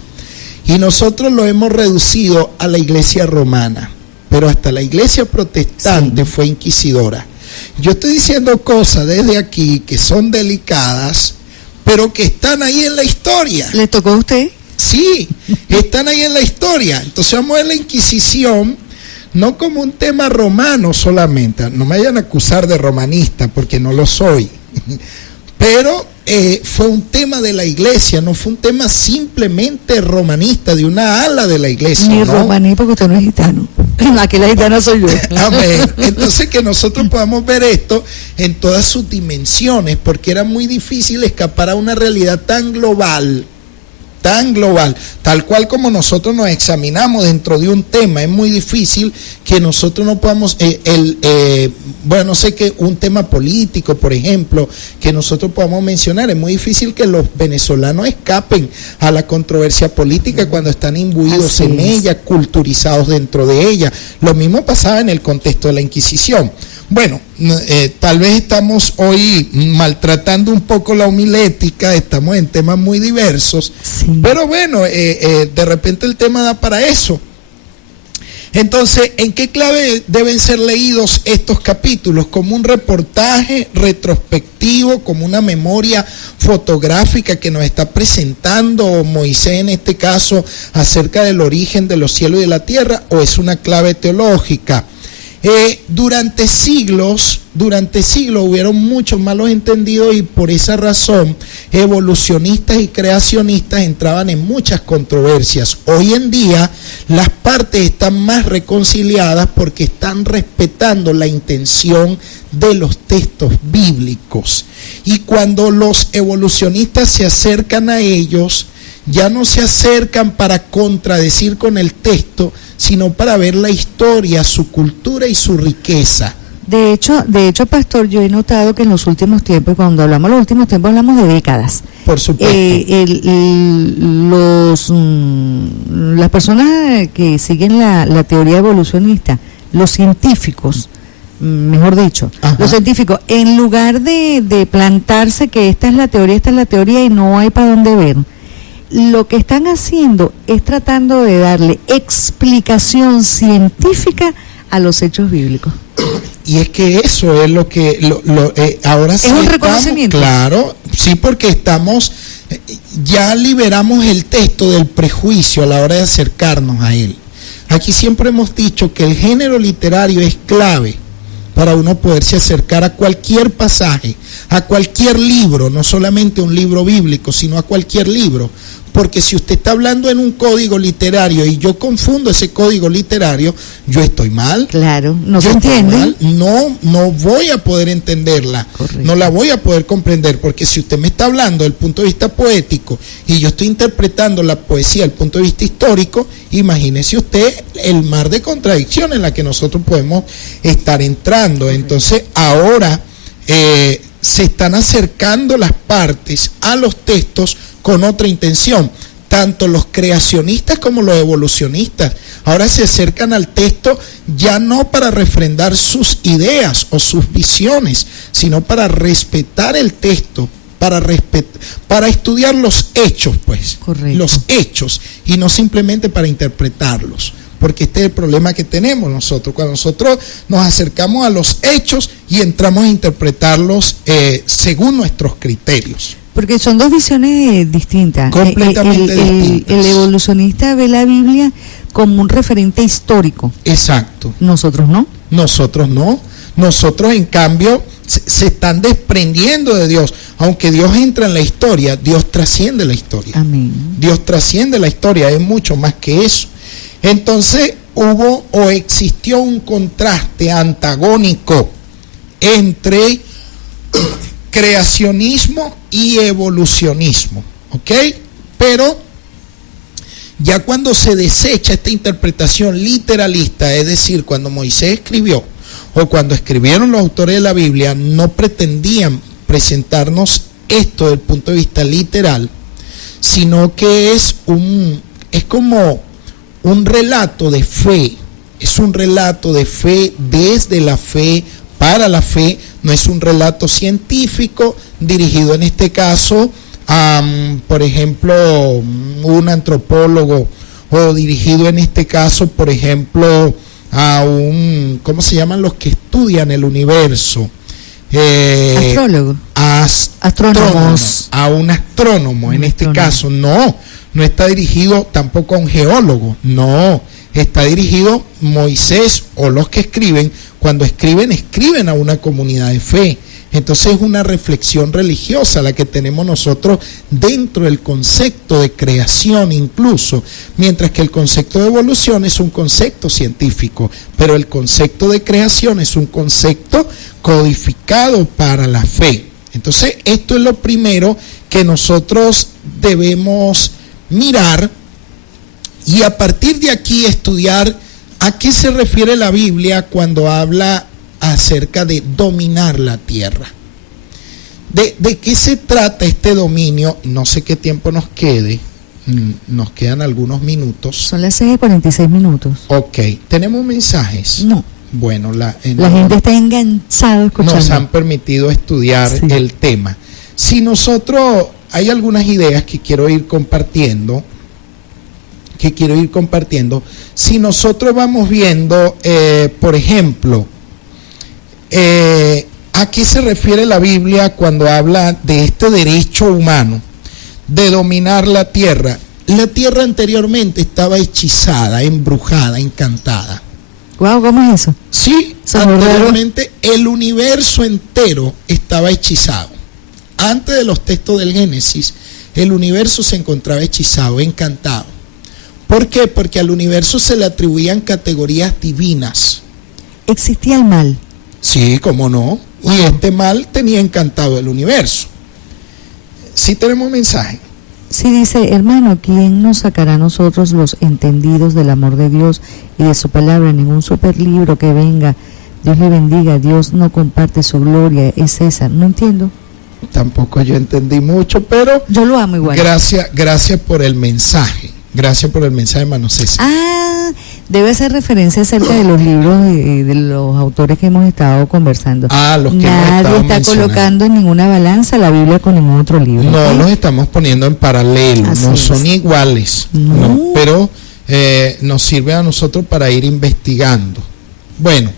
y nosotros lo hemos reducido a la Iglesia romana. pero hasta la iglesia protestante fue inquisidora. Yo estoy diciendo cosas desde aquí que son delicadas, pero que están ahí en la historia. ¿Le tocó a usted? Sí, están ahí en la historia. Entonces vamos a ver la Inquisición no como un tema romano solamente. No me vayan a acusar de romanista porque no lo soy. Pero fue un tema de la iglesia, no fue un tema simplemente romanista, de una ala de la iglesia. Ni ¿no? romaní porque usted no es gitano. Aquí la gitana soy yo. Amén. Entonces que nosotros podamos ver esto en todas sus dimensiones, porque era muy difícil escapar a una realidad tan global, tal cual como nosotros nos examinamos dentro de un tema. Es muy difícil que nosotros no podamos, no sé, que un tema político, por ejemplo, que nosotros podamos mencionar, es muy difícil que los venezolanos escapen a la controversia política cuando están imbuidos en ella, culturizados dentro de ella. Lo mismo pasaba en el contexto de la Inquisición. Bueno, tal vez estamos hoy maltratando un poco la homilética, estamos en temas muy diversos, pero bueno, de repente el tema da para eso. Entonces, ¿en qué clave deben ser leídos estos capítulos? Como un reportaje retrospectivo, como una memoria fotográfica que nos está presentando Moisés en este caso acerca del origen de los cielos y de la tierra, o es una clave teológica. Durante siglos hubieron muchos malos entendidos y por esa razón evolucionistas y creacionistas entraban en muchas controversias. Hoy en día las partes están más reconciliadas porque están respetando la intención de los textos bíblicos. Y cuando los evolucionistas se acercan a ellos, ya no se acercan para contradecir con el texto, sino para ver la historia, su cultura y su riqueza. De hecho, pastor, yo he notado que en los últimos tiempos, cuando hablamos de los últimos tiempos, hablamos de décadas. Por supuesto. Las personas que siguen la teoría evolucionista, los científicos, mejor dicho, los científicos, en lugar de plantarse que esta es la teoría y no hay para dónde ver, lo que están haciendo es tratando de darle explicación científica a los hechos bíblicos. Y es que eso es lo que ahora sí es un reconocimiento. Claro, sí, porque ya liberamos el texto del prejuicio a la hora de acercarnos a él. Aquí siempre hemos dicho que el género literario es clave para uno poderse acercar a cualquier pasaje, a cualquier libro, no solamente un libro bíblico, sino a cualquier libro. Porque si usted está hablando en un código literario y yo confundo ese código literario, yo estoy mal. Claro, no se entiende. No voy a poder entenderla. Correcto. No la voy a poder comprender, porque si usted me está hablando del punto de vista poético y yo estoy interpretando la poesía desde el punto de vista histórico, imagínese usted el mar de contradicciones en la que nosotros podemos estar entrando. Entonces ahora se están acercando las partes a los textos con otra intención, tanto los creacionistas como los evolucionistas. Ahora se acercan al texto ya no para refrendar sus ideas o sus visiones, sino para respetar el texto, para estudiar los hechos, pues. Correcto. Los hechos, y no simplemente para interpretarlos. Porque este es el problema que tenemos nosotros, cuando nosotros nos acercamos a los hechos y entramos a interpretarlos según nuestros criterios. Porque son dos visiones distintas. Completamente distintas. El evolucionista ve la Biblia como un referente histórico. Exacto. Nosotros no. Nosotros no. Nosotros, en cambio, se están desprendiendo de Dios. Aunque Dios entra en la historia, Dios trasciende la historia. Amén. Dios trasciende la historia, es mucho más que eso. Entonces existió un contraste antagónico entre creacionismo y evolucionismo, ¿ok? Pero ya cuando se desecha esta interpretación literalista, es decir, cuando Moisés escribió o cuando escribieron los autores de la Biblia, no pretendían presentarnos esto desde el punto de vista literal, sino que es como un relato de fe, es un relato de fe desde la fe, para la fe, no es un relato científico dirigido en este caso a, por ejemplo, un antropólogo, o dirigido en este caso, por ejemplo, a un, ¿cómo se llaman los que estudian el universo? Astrólogo. Astrónomos. A un astrónomo, en este caso. No está dirigido tampoco a un geólogo, no, está dirigido Moisés o los que escriben, cuando escriben a una comunidad de fe. Entonces es una reflexión religiosa la que tenemos nosotros dentro del concepto de creación incluso, mientras que el concepto de evolución es un concepto científico, pero el concepto de creación es un concepto codificado para la fe. Entonces esto es lo primero que nosotros debemos mirar y a partir de aquí estudiar a qué se refiere la Biblia cuando habla acerca de dominar la tierra. ¿De qué se trata este dominio? No sé qué tiempo nos quede, nos quedan algunos minutos. Son las 6:46. Ok, ¿tenemos mensajes? No. Bueno, la gente está enganchada escuchando. Nos han permitido estudiar el tema. Si nosotros, hay algunas ideas que quiero ir compartiendo, si nosotros vamos viendo, por ejemplo, ¿a qué se refiere la Biblia cuando habla de este derecho humano de dominar la tierra? La tierra anteriormente estaba hechizada, embrujada, encantada. Wow, ¿cómo es eso? Sí, anteriormente el universo entero estaba hechizado. Antes de los textos del Génesis, el universo se encontraba hechizado, encantado. ¿Por qué? Porque al universo se le atribuían categorías divinas. ¿Existía el mal? Sí, cómo no. Wow. Y este mal tenía encantado el universo. Sí tenemos mensaje. Sí, dice, hermano, ¿quién nos sacará a nosotros los entendidos del amor de Dios y de su palabra? Ningún superlibro que venga. Dios le bendiga, Dios no comparte su gloria, es esa. No entiendo. Tampoco yo entendí mucho, pero yo lo amo igual. Gracias por el mensaje. Gracias por el mensaje, hermano César. Debe hacer referencia acerca de los libros de los autores que hemos estado conversando. Los que nadie está colocando en ninguna balanza la Biblia con ningún otro libro. No, los estamos poniendo en paralelo, así no son iguales, no, pero nos sirve a nosotros para ir investigando. Bueno,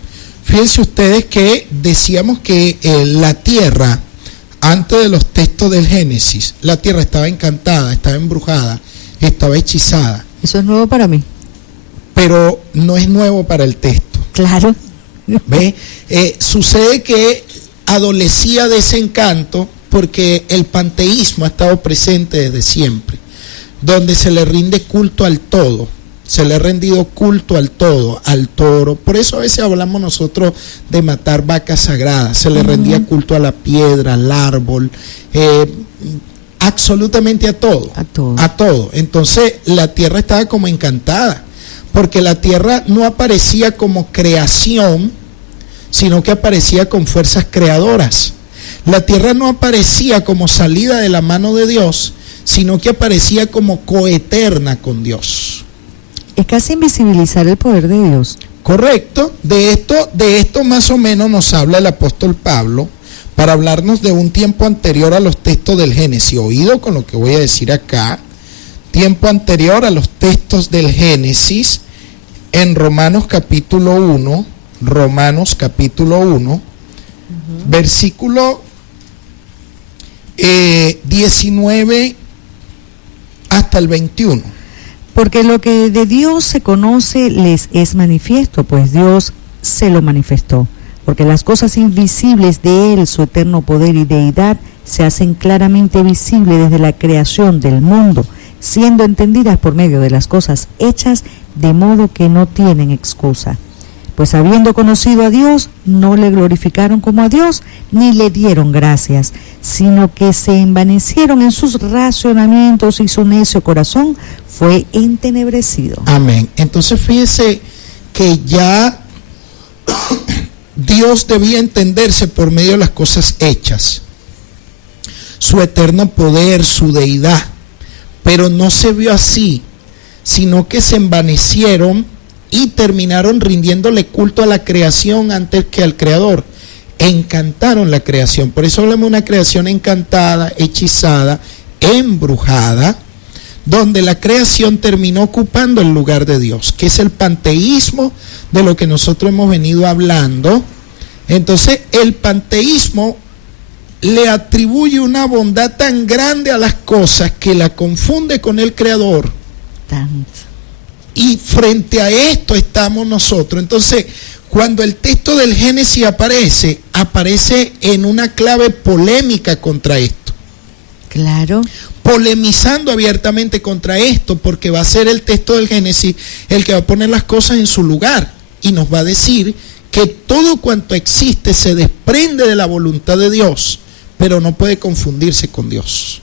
fíjense ustedes que decíamos que la tierra, antes de los textos del Génesis, la tierra estaba encantada, estaba embrujada, estaba hechizada. Eso es nuevo para mí. Pero no es nuevo para el texto. Claro. ¿Ve? Sucede que adolecía de ese encanto porque el panteísmo ha estado presente desde siempre, donde se le rinde culto al todo, se le ha rendido culto al todo, al toro. Por eso a veces hablamos nosotros de matar vacas sagradas, se le rendía culto a la piedra, al árbol, absolutamente a todo. A todo. Entonces la tierra estaba como encantada, porque la tierra no aparecía como creación, sino que aparecía con fuerzas creadoras. La tierra no aparecía como salida de la mano de Dios, sino que aparecía como coeterna con Dios. Es casi invisibilizar el poder de Dios. Correcto. De esto más o menos nos habla el apóstol Pablo para hablarnos de un tiempo anterior a los textos del Génesis. Oído con lo que voy a decir acá. Tiempo anterior a los textos del Génesis, en Romanos capítulo 1, versículo 19 hasta el 21. Porque lo que de Dios se conoce les es manifiesto, pues Dios se lo manifestó. Porque las cosas invisibles de Él, su eterno poder y deidad, se hacen claramente visibles desde la creación del mundo, siendo entendidas por medio de las cosas hechas, de modo que no tienen excusa. Pues habiendo conocido a Dios, no le glorificaron como a Dios, ni le dieron gracias, sino que se envanecieron en sus racionamientos y su necio corazón fue entenebrecido. Amén. Entonces fíjense que ya Dios debía entenderse por medio de las cosas hechas, su eterno poder, su deidad. Pero no se vio así, sino que se envanecieron y terminaron rindiéndole culto a la creación antes que al Creador. Encantaron la creación. Por eso hablamos de una creación encantada, hechizada, embrujada, donde la creación terminó ocupando el lugar de Dios, que es el panteísmo de lo que nosotros hemos venido hablando. Entonces, el panteísmo le atribuye una bondad tan grande a las cosas que la confunde con el Creador. Tanto. Y frente a esto estamos nosotros. Entonces, cuando el texto del Génesis aparece en una clave polémica contra esto. Claro. Polemizando abiertamente contra esto, porque va a ser el texto del Génesis el que va a poner las cosas en su lugar y nos va a decir que todo cuanto existe se desprende de la voluntad de Dios, pero no puede confundirse con Dios.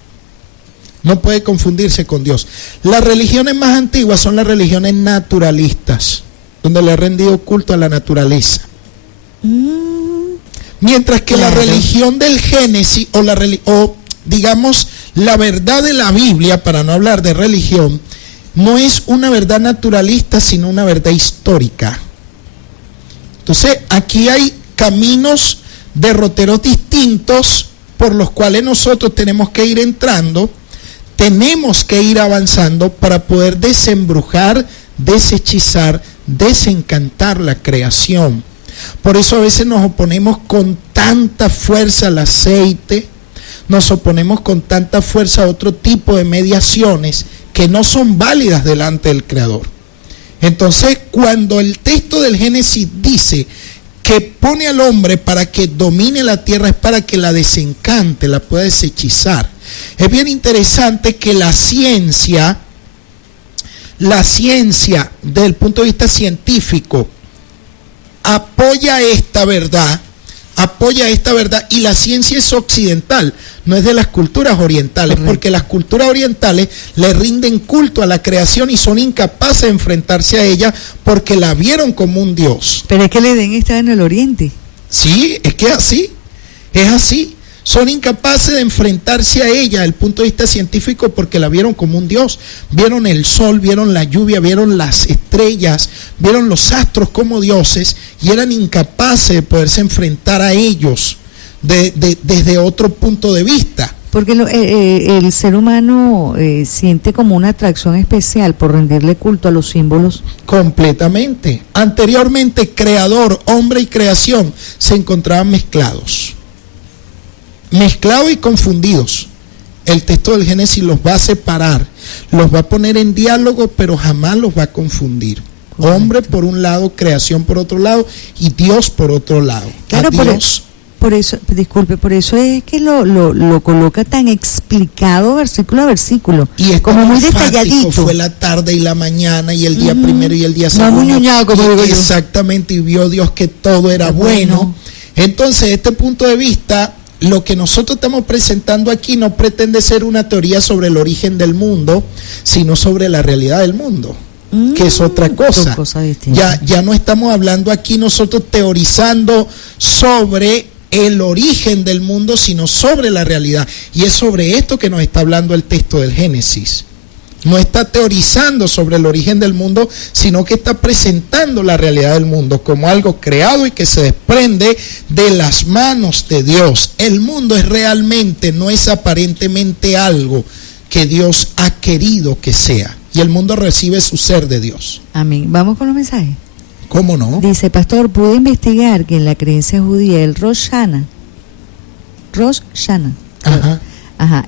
No puede confundirse con Dios. Las religiones más antiguas son las religiones naturalistas, donde le ha rendido culto a la naturaleza. Mientras que claro. la religión del Génesis, digamos, la verdad de la Biblia, para no hablar de religión, no es una verdad naturalista, sino una verdad histórica. Entonces, aquí hay caminos, derroteros distintos por los cuales nosotros tenemos que ir entrando, tenemos que ir avanzando para poder desembrujar, deshechizar, desencantar la creación. Por eso a veces nos oponemos con tanta fuerza al aceite, nos oponemos con tanta fuerza a otro tipo de mediaciones que no son válidas delante del Creador. Entonces, cuando el texto del Génesis dice que pone al hombre para que domine la tierra, es para que la desencante, la pueda deshechizar. Es bien interesante que la ciencia, desde el punto de vista científico, apoya esta verdad, y la ciencia es occidental, no es de las culturas orientales. Correcto. Porque las culturas orientales le rinden culto a la creación y son incapaces de enfrentarse a ella porque la vieron como un Dios. Pero es que el Edén está en el oriente. Sí, es que es así. Son incapaces de enfrentarse a ella desde el punto de vista científico porque la vieron como un Dios. Vieron el sol, vieron la lluvia, vieron las estrellas, vieron los astros como dioses y eran incapaces de poderse enfrentar a ellos desde otro punto de vista. Porque el ser humano siente como una atracción especial por rendirle culto a los símbolos. Completamente. Anteriormente, creador, hombre y creación se encontraban mezclados y confundidos. El texto del Génesis los va a separar, los va a poner en diálogo, pero jamás los va a confundir. Correcto. Hombre por un lado, creación por otro lado y Dios por otro lado. Claro, por eso es que lo coloca tan explicado versículo a versículo. Y es como muy detalladito. Fue la tarde y la mañana y el día primero y el día segundo. Muy ñoñado, como digo yo. Exactamente, y vio Dios que todo era bueno. Entonces, desde este punto de vista, lo que nosotros estamos presentando aquí no pretende ser una teoría sobre el origen del mundo, sino sobre la realidad del mundo, que es otra cosa. Ya no estamos hablando aquí nosotros teorizando sobre el origen del mundo, sino sobre la realidad. Y es sobre esto que nos está hablando el texto del Génesis. No está teorizando sobre el origen del mundo, sino que está presentando la realidad del mundo como algo creado y que se desprende de las manos de Dios. El mundo es realmente, no es aparentemente algo que Dios ha querido que sea. Y el mundo recibe su ser de Dios. Amén. Vamos con los mensajes. ¿Cómo no? Dice, pastor, pude investigar que en la creencia judía el Rosh Hashanah,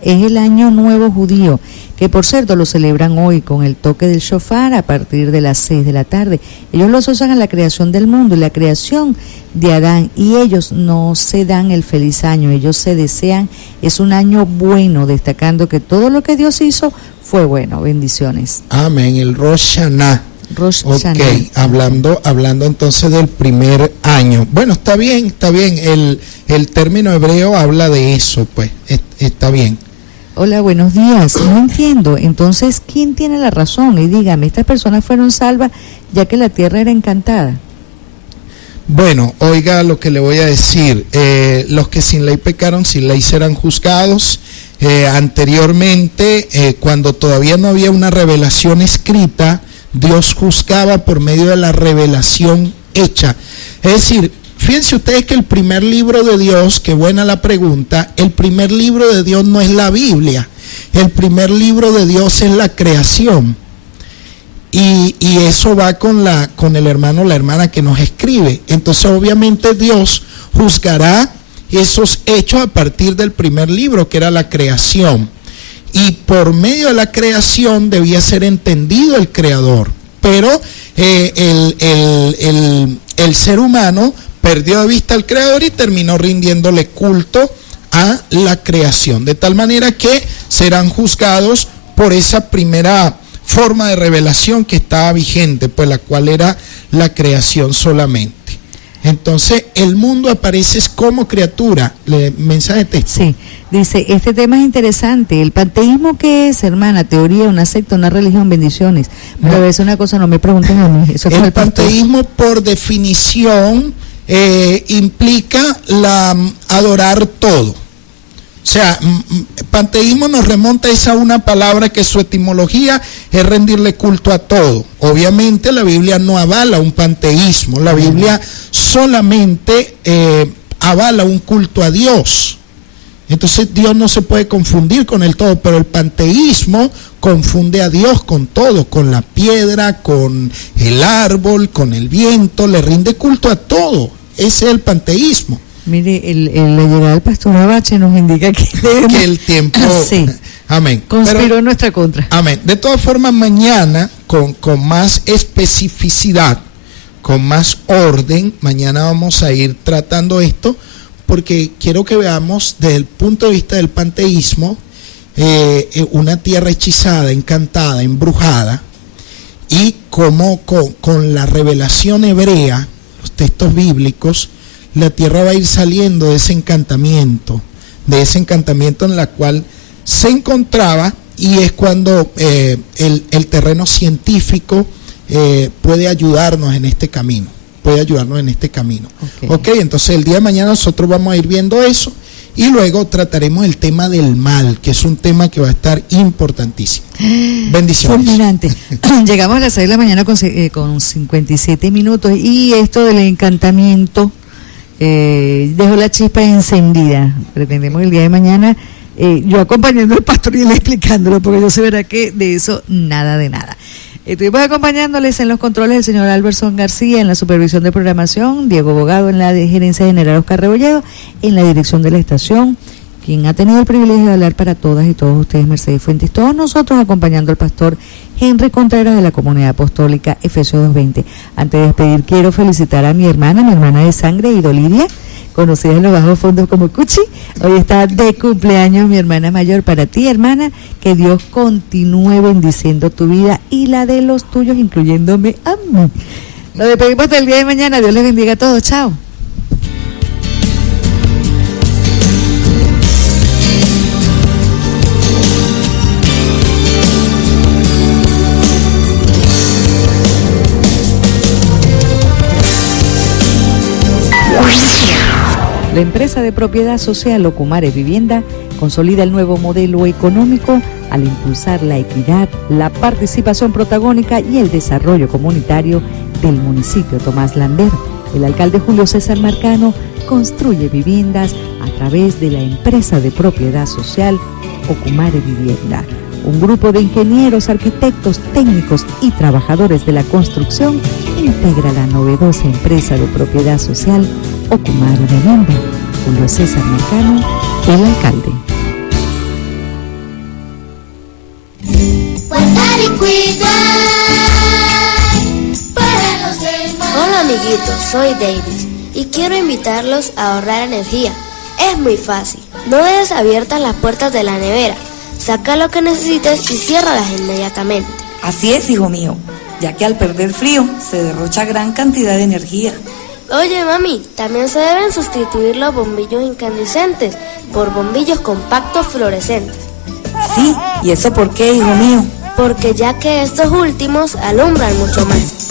es el año nuevo judío, que por cierto lo celebran hoy con el toque del shofar a partir de las 6 de la tarde. Ellos lo asocian a la creación del mundo y la creación de Adán, y ellos no se dan el feliz año, ellos se desean, es un año bueno, destacando que todo lo que Dios hizo fue bueno. Bendiciones. Amén, el Rosh Hashanah. Ok, hablando entonces del primer año. Bueno, está bien, el término hebreo habla de eso, pues, está bien. Hola, buenos días. No entiendo, entonces, ¿quién tiene la razón? Y dígame, ¿estas personas fueron salvas ya que la tierra era encantada? Bueno, oiga lo que le voy a decir. Los que sin ley pecaron, sin ley serán juzgados. Anteriormente, cuando todavía no había una revelación escrita, Dios juzgaba por medio de la revelación hecha. Es decir, fíjense ustedes que el primer libro de Dios, qué buena la pregunta, el primer libro de Dios no es la Biblia. el primer libro de Dios es la creación. Y eso va con el hermano o la hermana que nos escribe. Entonces obviamente Dios juzgará esos hechos a partir del primer libro, que era la creación. Y por medio de la creación debía ser entendido el creador. Pero el ser humano perdió de vista al creador y terminó rindiéndole culto a la creación. De tal manera que serán juzgados por esa primera forma de revelación que estaba vigente, pues la cual era la creación solamente. Entonces el mundo aparece como criatura. Mensaje de texto. Sí, dice, este tema es interesante. ¿El panteísmo qué es, hermana? ¿Teoría, una secta, una religión? Bendiciones. Pero a veces una cosa, no me pregunten a mí. Eso el panteísmo, por definición, implica adorar todo. O sea, panteísmo nos remonta a una palabra que su etimología es rendirle culto a todo. Obviamente la Biblia no avala un panteísmo, la Biblia solamente avala un culto a Dios. Entonces Dios no se puede confundir con el todo, pero el panteísmo confunde a Dios con todo, con la piedra, con el árbol, con el viento, le rinde culto a todo. Ese es el panteísmo. Mire, la llegada del pastor Abache nos indica que el tiempo, sí, amén, conspiró en nuestra contra. Amén. De todas formas, mañana, con más especificidad, con más orden, mañana vamos a ir tratando esto, porque quiero que veamos desde el punto de vista del panteísmo, una tierra hechizada, encantada, embrujada, y cómo con la revelación hebrea, los textos bíblicos, la tierra va a ir saliendo de ese encantamiento en la cual se encontraba, y es cuando el terreno científico puede ayudarnos en este camino. Ok, entonces el día de mañana nosotros vamos a ir viendo eso, y luego trataremos el tema del mal, que es un tema que va a estar importantísimo. Bendiciones. Fulminante. Llegamos a las 6 de la mañana con 57 minutos, y esto del encantamiento dejó la chispa encendida. Pretendemos el día de mañana, yo acompañando al pastor y él explicándolo, porque yo sé verá que de eso nada de nada. Estuvimos acompañándoles en los controles el señor Alberson García, en la supervisión de programación, Diego Bogado en la gerencia general, Oscar Rebolledo en la dirección de la estación, quien ha tenido el privilegio de hablar para todas y todos ustedes, Mercedes Fuentes, todos nosotros acompañando al pastor Henry Contreras de la Comunidad Apostólica Efesios 2:20. Antes de despedir, quiero felicitar a mi hermana de sangre, Idolidia, conocida en los bajos fondos como Cuchi. Hoy está de cumpleaños mi hermana mayor. Para ti, hermana, que Dios continúe bendiciendo tu vida y la de los tuyos, incluyéndome a mí. Nos despedimos hasta el día de mañana. Dios les bendiga a todos. Chao. La empresa de propiedad social Ocumare Vivienda consolida el nuevo modelo económico al impulsar la equidad, la participación protagónica y el desarrollo comunitario del municipio Tomás Lander. El alcalde Julio César Marcano construye viviendas a través de la empresa de propiedad social Ocumare Vivienda. Un grupo de ingenieros, arquitectos, técnicos y trabajadores de la construcción integra la novedosa empresa de propiedad social Ocumare Vivienda. Julio César Marcano, el alcalde. Hola amiguitos, soy Davis y quiero invitarlos a ahorrar energía. Es muy fácil. No dejes abiertas las puertas de la nevera. Saca lo que necesites y ciérralas inmediatamente. Así es, hijo mío, ya que al perder frío se derrocha gran cantidad de energía. Oye, mami, también se deben sustituir los bombillos incandescentes por bombillos compactos fluorescentes. Sí, ¿y eso por qué, hijo mío? Porque ya que estos últimos alumbran mucho más.